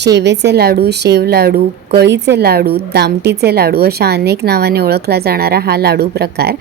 शेवेचे लाडू शेव लाडू कळीचे लाडू दामटीचे लाडू अशा अनेक नावाने ओळखला जाणारा हा लाडू प्रकार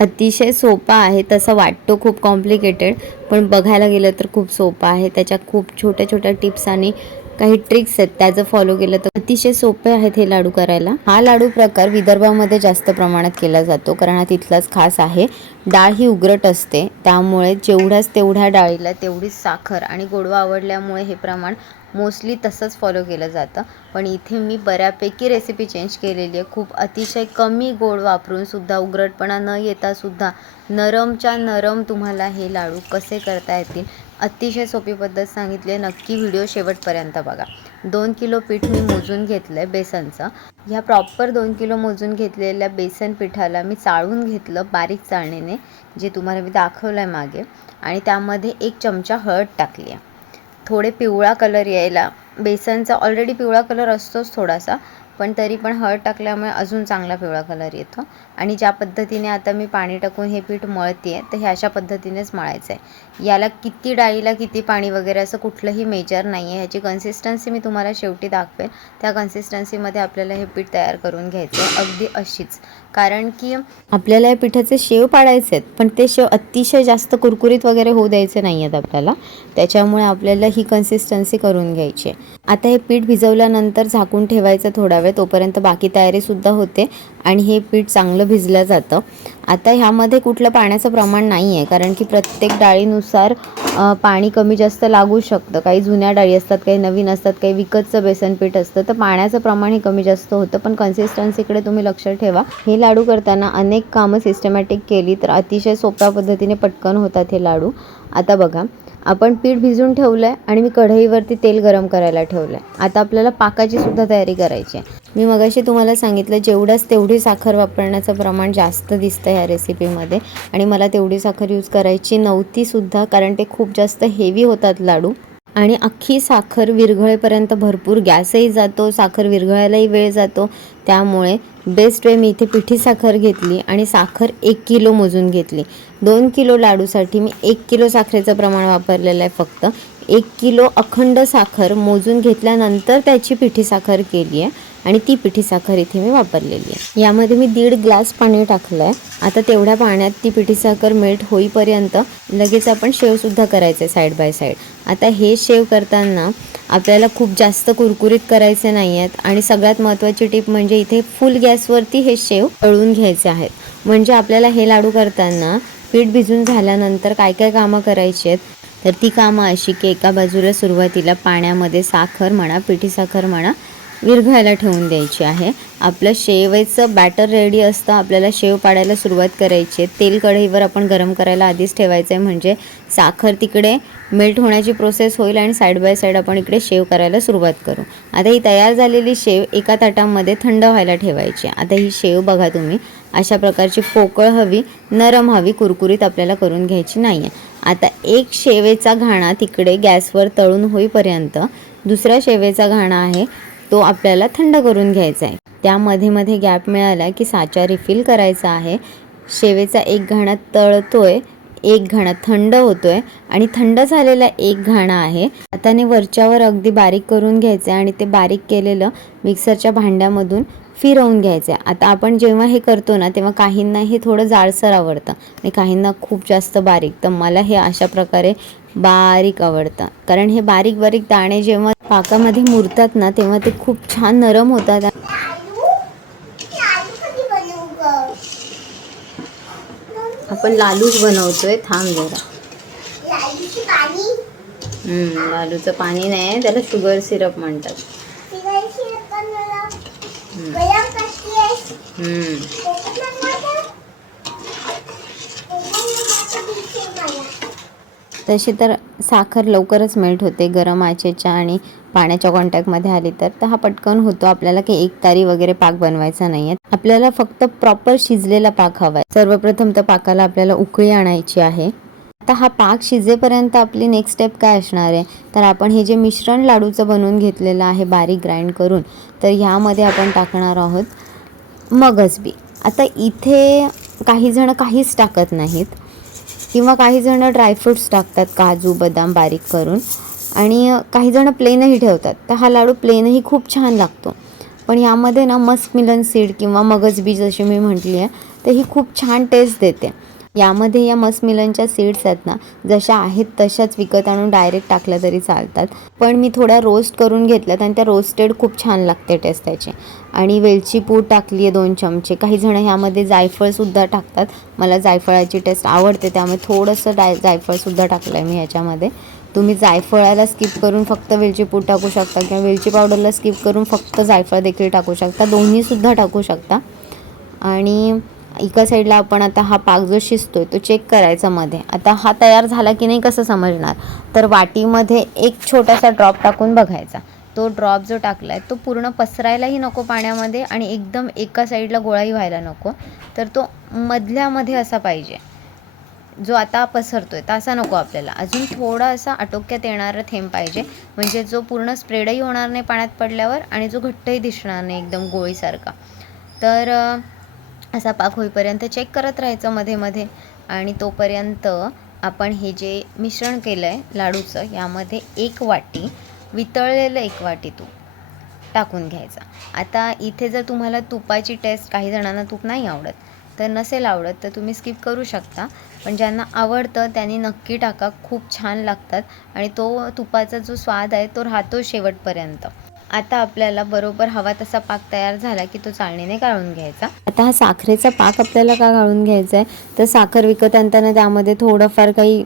अतिशय सोपा आहे तसं वाटतो खूप कॉम्प्लिकेटेड पण बघायला गेलं तर खूप सोपा आहे. त्याच्या खूप छोट्या छोट्या टिप्स आणि काही ट्रिक्स आहेत त्या जर फॉलो केलं तर अतिशय सोपे आहेत हे लाडू करायला. हा लाडू प्रकार विदर्भामध्ये जास्त प्रमाणात केला जातो कारण हा तिथलाच खास आहे. डाळ ही उग्रट असते त्यामुळे जेवढ्याच तेवढ्या डाळीला तेवढीच साखर आणि गोडवा आवडल्यामुळे हे प्रमाण मोस्टली तसंच फॉलो केलं जातं. पण इथे मी बऱ्यापैकी रेसिपी चेंज केलेली आहे. खूप अतिशय कमी गोड वापरून सुद्धा उग्रटपणा न येता सुद्धा नरमच्या नरम तुम्हाला हे लाडू कसे करता येतील अतिशय सोपी पद्धत सांगितली आहे. नक्की व्हिडिओ शेवटपर्यंत बघा. दोन किलो पीठ मी मोजून घेतलं आहे बेसनचं. ह्या प्रॉपर दोन किलो मोजून घेतलेल्या बेसन पिठाला मी चाळून घेतलं बारीक चाळणीने जे तुम्हाला मी दाखवलं आहे मागे. आणि त्यामध्ये एक चमचा हळद टाकली आहे थोडे पिवळा कलर यायला बेसनचा ऑलरेडी पिवळा कलर असतोच थोडासा पण तरी पण हळद टाकल्यामुळे अजून चांगला पिवळा कलर येतो. आणि ज्या पद्धतीने आता मी पाणी टाकून हे पीठ मळते आहे तर हे अशा पद्धतीनेच मळायचं आहे याला किती डाळीला किती पाणी वगैरे असं कुठलंही मेजर नाही आहे ह्याची कन्सिस्टन्सी मी तुम्हाला शेवटी दाखवेल. त्या कन्सिस्टन्सीमध्ये आपल्याला हे पीठ तयार करून घ्यायचं आहे अगदी अशीच. कारण की आपल्याला या पिठाचे शेव पाडायचे आहेत पण ते शेव अतिशय जास्त कुरकुरीत वगैरे होऊ द्यायचे नाही आहेत आपल्याला. त्याच्यामुळे आपल्याला ही कन्सिस्टन्सी करून घ्यायची आता हे पीठ भिजवल्यानंतर झाकून ठेवायचं थोडा वेळ तोपर्यंत बाकी तयारीसुद्धा होते आणि हे पीठ चांगलं भिजलं जातं. आता ह्यामध्ये कुठलं पाण्याचं प्रमाण नाही आहे कारण की प्रत्येक डाळीनुसार पाणी कमी जास्त लागू शकतं. काही जुन्या डाळी असतात काही नवीन असतात काही विकतचं बेसन पीठ असतं तर पाण्याचं प्रमाण हे कमी जास्त होतं. पण कन्सिस्टन्सीकडे तुम्ही लक्ष ठेवा. हे लाडू करताना अनेक कामं सिस्टमॅटिक केली तर अतिशय सोप्या पद्धतीने पटकन होतात हे लाडू. आता बघा आपण पीठ भिजून ठेवलं आहे आणि मी कढईवरती तेल गरम करायला ठेवलं आहे आता आपल्याला पाकाची सुद्धा तयारी करायची आहे. मी मगाशी तुम्हाला सांगितलं जेवढंच तेवढी साखर वापरण्याचं प्रमाण जास्त दिसतं ह्या रेसिपीमध्ये आणि मला तेवढी साखर यूज करायची नव्हती सुद्धा कारण ते खूप जास्त हेवी होतात लाडू. आणि अख्खी साखर विरघळेपर्यंत भरपूर गॅसही जातो साखर विरघळायलाही वेळ जातो. त्यामुळे बेस्ट वे मी इथे पिठी साखर घेतली आणि साखर एक किलो मोजून घेतली. दोन किलो लाडूसाठी मी एक किलो साखरेचं प्रमाण वापरलेलं आहे फक्त. एक किलो अखंड साखर मोजून घेतल्यानंतर त्याची पिठी साखर केली आहे आणि ती पिठी साखर इथे मी वापरलेली आहे यामध्ये मी दीड ग्लास पाणी टाकलं आहे आता तेवढ्या पाण्यात ती पिठी साखर मेल्ट होईपर्यंत लगेच आपण शेवसुद्धा करायचं आहे साईड बाय साईड. आता हे शेव करताना आपल्याला खूप जास्त कुरकुरीत करायचे नाही आहेत आणि सगळ्यात महत्त्वाची टीप म्हणजे इथे फुल गॅसवरती हे शेव तळून घ्यायचे आहेत. म्हणजे आपल्याला हे लाडू करताना पीठ भिजून झाल्यानंतर काय काय कामं करायची आहेत तर ती कामं अशी की एका बाजूला सुरुवातीला पाण्यामध्ये साखर म्हणा पिठी साखर म्हणा विरघळायला ठेवून द्यायची आहे. आपलं शेवेचं बॅटर रेडी असतं आपल्याला शेव पाडायला सुरुवात करायची आहे. तेल कढईवर आपण गरम करायला आधीच ठेवायचं आहे म्हणजे साखर तिकडे मेल्ट होण्याची प्रोसेस होईल आणि साईड बाय साईड आपण इकडे शेव करायला सुरुवात करू. आता ही तयार झालेली शेव एका ताटामध्ये थंड व्हायला ठेवायची आता ही शेव बघा तुम्ही अशा प्रकारची पोकळ हवी नरम हवी कुरकुरीत आपल्याला करून घ्यायची नाही आहे आता एक शेवेचा घाणा तिकडे गॅसवर तळून होईपर्यंत दुसऱ्या शेवेचा घाणा आहे तो आपल्याला थंड करून घ्यायचा आहे. त्यामध्ये मध्ये गॅप मिळाला की साचा रिफिल करायचा आहे. शेवेचा एक घाणा तळतोय एक घाणा थंड होतोय आणि थंड झालेला एक घाणा आहे. हाताने वरच्यावर अगदी बारीक करून घ्यायचं आहे आणि ते बारीक केलेलं मिक्सरच्या भांड्यामधून फिरवून घ्यायचं. आहे आता आपण जेव्हा हे करतो ना तेव्हा काहींना हे थोडं जाडसर आवडतं आणि काहींना खूप जास्त बारीक. तर मला हे अशा प्रकारे बारीक आवडतं. कारण हे बारीक बारीक दाणे जेव्हा पाकामध्ये मुरतात ना तेव्हा ते खूप छान नरम होतात. आपण लालूच बनवतोय थांब जरा. लालूचं पाणी. नाही त्याला शुगर सिरप म्हणतात. तशी तर साखर लवकरच मेल्ट होते गरम आचेच्या आणि पाण्याच्या कॉन्टॅक्टमध्ये आली तर. तर हा पटकन होतो आपल्याला काही एक तारी वगैरे पाक बनवायचा नाही आहे आपल्याला फक्त प्रॉपर शिजलेला पाक हवा आहे सर्वप्रथम तर पाकाला आपल्याला उकळी आणायची आहे. आता हा पाक शिजेपर्यंत आपली नेक्स्ट स्टेप काय असणार आहे? तर आपण हे जे मिश्रण लाडूचं बनवून घेतलेलं आहे बारीक ग्राइंड करून तर ह्यामध्ये आपण टाकणार आहोत मगच बी. आता इथे काही जण काहीच टाकत नाहीत. किंवा काही जण ड्रायफ्रूट्स टाकतात काजू बदाम बारीक करून. आणि काही जण प्लेनही ठेवतात. तर हा लाडू प्लेनही खूप छान लागतो. पण यामध्ये ना मस्क मिलन सीड किंवा मगज जशी मी म्हटली आहे तर ही खूप छान टेस्ट देते. यामध्ये या मस्क मिलनच्या सीड्स आहेत ना जशा आहेत तशाच विकत आणून डायरेक्ट टाकल्या तरी चालतात. पण मी थोड्या रोस्ट करून घेतल्यात आणि त्या रोस्टेड खूप छान लागते टेस्ट त्याची. आणि वेलची पूड टाकली आहे दोन चमचे. काही जणं ह्यामध्ये जायफळसुद्धा टाकतात. मला जायफळाची टेस्ट आवडते त्यामुळे थोडंसं डाय जायफळसुद्धा टाकलं आहे मी ह्याच्यामध्ये. तुम्ही जायफळाला स्किप करून फक्त वेलची पूड टाकू शकता किंवा वेलची पावडरला स्किप करून फक्त जायफळ देखील टाकू शकता. दोन्हीसुद्धा टाकू शकता. आणि एका साईडला आपण आता हा पाक जो शिजतोय तो चेक करायचा मध्ये. आता हा तयार झाला की नाही कसं समजणार? तर वाटीमध्ये एक छोटासा ड्रॉप टाकून बघायचा. तो ड्रॉप जो टाकला आहे तो पूर्ण पसरायलाही नको पाण्यामध्ये आणि एकदम एका साईडला गोळाही व्हायला नको. तर तो मधल्यामध्ये असा पाहिजे. जो आता पसरतो आहे तसा नको आपल्याला. अजून थोडा असा आटोक्यात येणारा थेंब पाहिजे. म्हणजे जो पूर्ण स्प्रेडही होणार नाही पाण्यात पडल्यावर आणि जो घट्टही दिसणार नाही एकदम गोळीसारखा. तर असा पाक होईपर्यंत चेक करत राहायचं मध्ये मध्ये. आणि तोपर्यंत आपण हे जे मिश्रण केलं आहे लाडूचं यामध्ये एक वाटी वितळलेलं एक वाटी तूप टाकून घ्यायचा. आता इथे जर तुम्हाला तुपाची टेस्ट काही जणांना तूप नाही आवडत तर नसेल आवडत तर तुम्ही स्किप करू शकता. पण ज्यांना आवडतं त्यांनी नक्की टाका. खूप छान लागतात आणि तो तुपाचा जो स्वाद आहे तो राहतो शेवटपर्यंत. आता आपल्याला बरोबर हवा तसा पाक तयार झाला की तो चाळणीने काढून घ्यायचा. आता हा साखरेचा पाक आपल्याला का गाळून घ्यायचा आहे तर साखर विकत आणताना त्यामध्ये थोडंफार काही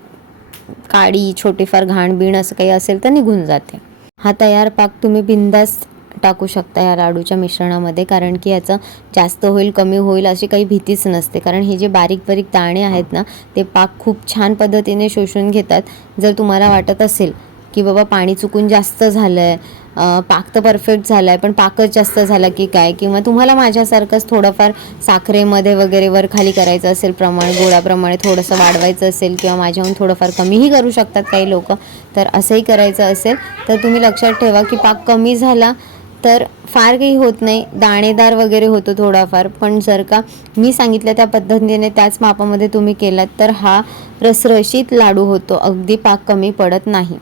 काडी छोटीफार घाण बिण असं काही असेल तर निघून जाते. हा तयार पाक तुम्ही बिंदास्त टाकू शकता या लाडूच्या मिश्रणामध्ये कारण की याचं जास्त होईल कमी होईल अशी काही भीतीच नसते. कारण हे जे बारीक बारीक दाणे आहेत ना ते पाक खूप छान पद्धतीने शोषून घेतात. जर तुम्हाला वाटत असेल की बाबा पाणी चुकून जास्त झालं आहे पाक तर परफेक्ट झाला आहे पण पाकच जास्त झाला की काय? किंवा तुम्हाला माझ्यासारखंच थोडंफार साखरेमध्ये वगैरे वर खाली करायचं असेल प्रमाण गोळाप्रमाणे थोडंसं वाढवायचं असेल किंवा माझ्याहून थोडंफार कमीही करू शकतात काही लोक तर असंही करायचं असेल तर तुम्ही लक्षात ठेवा की पाक कमी झाला तर फार काही होत नाही. दाणेदार वगैरे होतो थोडाफार पण जर का मी सांगितलं त्या पद्धतीने त्याच मापामध्ये तुम्ही केलात तर हा रसरशीत लाडू होतो. अगदी पाक कमी पडत नाही.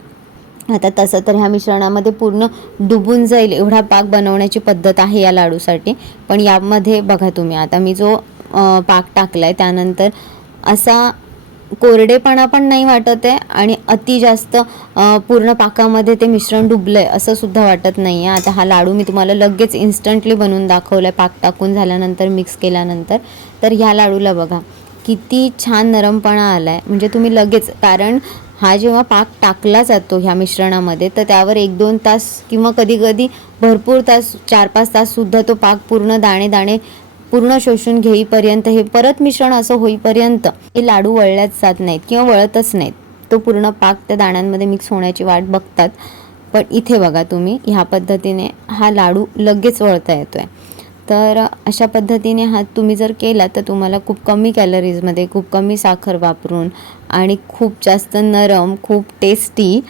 आता तसं तर ह्या मिश्रणामध्ये पूर्ण डुबून जाईल एवढा पाक बनवण्याची पद्धत आहे या लाडूसाठी. पण यामध्ये बघा तुम्ही आता मी जो पाक टाकला आहे त्यानंतर असा कोरडेपणा पण नाही वाटत आहे आणि अति जास्त पूर्ण पाकामध्ये ते मिश्रण डुबलं आहे असं सुद्धा वाटत नाही आहे आता हा लाडू मी तुम्हाला लगेच इन्स्टंटली बनवून दाखवला आहे पाक टाकून झाल्यानंतर मिक्स केल्यानंतर. तर ह्या लाडूला बघा किती छान नरमपणा आला आहे म्हणजे तुम्ही लगेच कारण हा जेव्हा पाक टाकला जातो ह्या मिश्रणामध्ये तर त्यावर एक दोन तास किंवा कधी कधी भरपूर तास चार पाच ताससुद्धा तो पाक पूर्ण दाणे दाणे पूर्ण शोषून घेईपर्यंत हे परत मिश्रण असं होईपर्यंत हे लाडू वळल्याच जात नाहीत किंवा वळतच नाहीत. तो पूर्ण पाक त्या दाण्यांमध्ये मिक्स होण्याची वाट बघतात. पण इथे बघा तुम्ही ह्या पद्धतीने हा लाडू लगेच वळता येतो आहे तर अशा पद्धतीने हा तुम्ही जर केला तर तुम्हाला खूप कमी कॅलरीजमध्ये खूप कमी साखर वापरून आणि खूप जास्त नरम खूप टेस्टी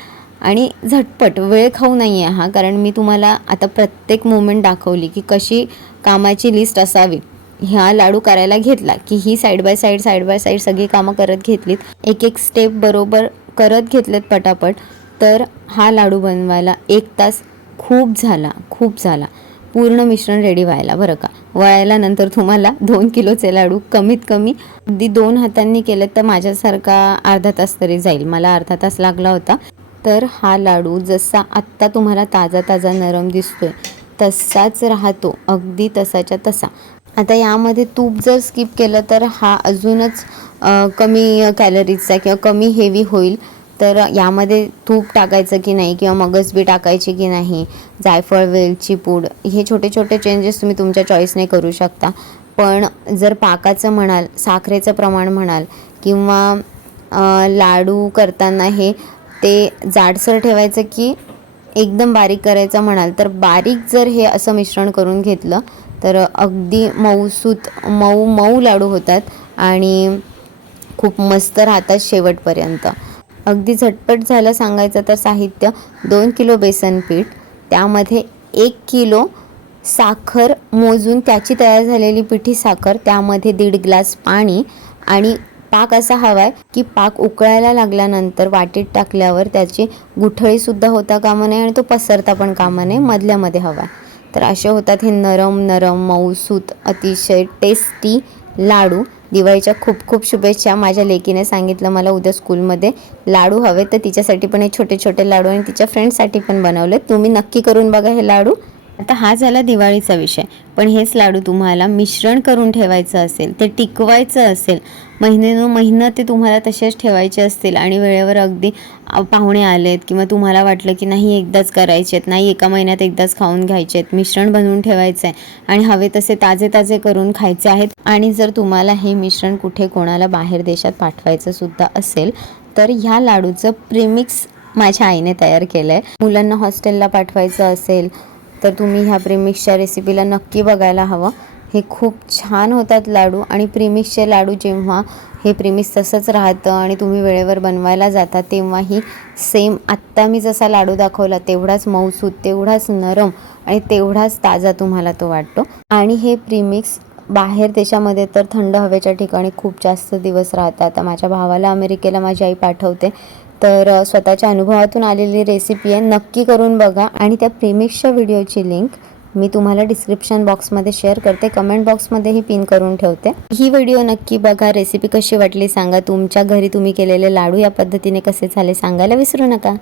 आणि झटपट. वेळ खाऊ नाही आहे हा कारण मी तुम्हाला आता प्रत्येक मोमेंट दाखवली की कशी कामाची लिस्ट असावी. ह्या लाडू करायला घेतला की ही side by side side by side सगळी कामं करत घेतलीत. एक एक स्टेप बरोबर करत घेतलेत पटापट. तर हा लाडू बनवायला एक तास खूप झाला खूप झाला. पूर्ण मिश्रण रेडी व्हायला बरं का? वळायला नंतर तुम्हाला दोन किलोचे लाडू कमीत कमी अगदी दोन हातांनी केलं तर माझ्यासारखा अर्धा तास तरी जाईल. मला अर्धा तास लागला होता. तर हा लाडू जसा आत्ता तुम्हाला ताजा ताजा नरम दिसतोय तसाच राहतो. अगदी तसाच्या तसा. आता यामध्ये तूप जर स्किप केलं तर हा अजूनच कमी कॅलरीजचा किंवा कमी हेवी होईल. तर यामध्ये तूप टाकायचं की नाही किंवा मगजबी टाकायची की नाही जायफळ वेलची पूड हे छोटे छोटे चेंजेस तुम्ही तुमच्या चॉईसने करू शकता. पण जर पाकाचं म्हणाल साखरेचं प्रमाण म्हणाल किंवा लाडू करताना हे ते जाडसर ठेवायचं की एकदम बारीक करायचं म्हणाल तर बारीक जर हे असं मिश्रण करून घेतलं तर अगदी मऊसूत मऊ मऊ लाडू होतात आणि खूप मस्त राहतात शेवटपर्यंत. अगदी झटपट झालं सांगायचं तर साहित्य. दोन किलो बेसन पीठ त्यामध्ये एक किलो साखर मोजून त्याची तयार झालेली पिठी साखर त्यामध्ये दीड ग्लास पाणी आणि पाक असा हवा आहे की पाक उकळायला लागल्यानंतर वाटीत टाकल्यावर त्याची गुठळीसुद्धा होता कामा नये आणि तो पसरता पण कामा नये मधल्यामध्ये हवा आहे तर असे होतात हे नरम नरम मऊसूत अतिशय टेस्टी लाडू. दिवाळीच्या खूप खूप शुभेच्छा. माझ्या लेकीने सांगितलं मला उद्या स्कूलमध्ये लाडू हवे तर तिच्यासाठी पण हे छोटे छोटे लाडू आणि तिच्या फ्रेंडसाठी पण बनवले. तुम्ही नक्की करून बघा हे लाडू. आता हा झाला दिवाळीचा विषय. पण हेच लाडू तुम्हाला मिश्रण करून ठेवायचं असेल ते टिकवायचं असेल महिन्यानं महिनं ते तुम्हाला तसेच ठेवायचे असतील आणि वेळेवर अगदी पाहुणे आलेत किंवा तुम्हाला वाटलं की नाही एकदाच करायचे आहेत नाही एका महिन्यात एकदाच खाऊन घ्यायचे आहेत मिश्रण बनवून ठेवायचं आहे आणि हवे तसे ताजे ताजे करून खायचे आहेत. आणि जर तुम्हाला हे मिश्रण कुठे कोणाला बाहेर देशात पाठवायचं सुद्धा असेल तर ह्या लाडूचं प्रेमिक्स माझ्या आईने तयार केलं आहे मुलांना हॉस्टेलला पाठवायचं असेल तर तुम्ही ह्या प्रेमिक्सच्या रेसिपीला नक्की बघायला हवं. हे खूप छान होतात लाडू आणि प्रेमिक्सचे लाडू जेव्हा हे प्रेमिक्स तसंच राहतं आणि तुम्ही वेळेवर बनवायला जाता तेव्हाही सेम आत्ता मी जसा लाडू दाखवला तेवढाच मऊसूत तेवढाच नरम आणि तेवढाच ताजा तुम्हाला तो वाटतो. आणि हे प्रीमिक्स बाहेर देशामध्ये तर थंड हवेच्या ठिकाणी खूप जास्त दिवस राहतात. आता माझ्या भावाला अमेरिकेला माझी आई पाठवते. तर स्वतःच्या अनुभवातून आलेली रेसिपी आहे. नक्की करून बघा. आणि त्या प्रेमिक्सच्या व्हिडिओची लिंक मी तुम्हाला डिस्क्रिप्शन बॉक्समध्ये शेअर करते. कमेंट बॉक्समध्येही पिन करून ठेवते. ही व्हिडिओ नक्की बघा. रेसिपी कशी वाटली सांगा. तुमच्या घरी तुम्ही केलेले लाडू या पद्धतीने कसे झाले सांगायला विसरू नका.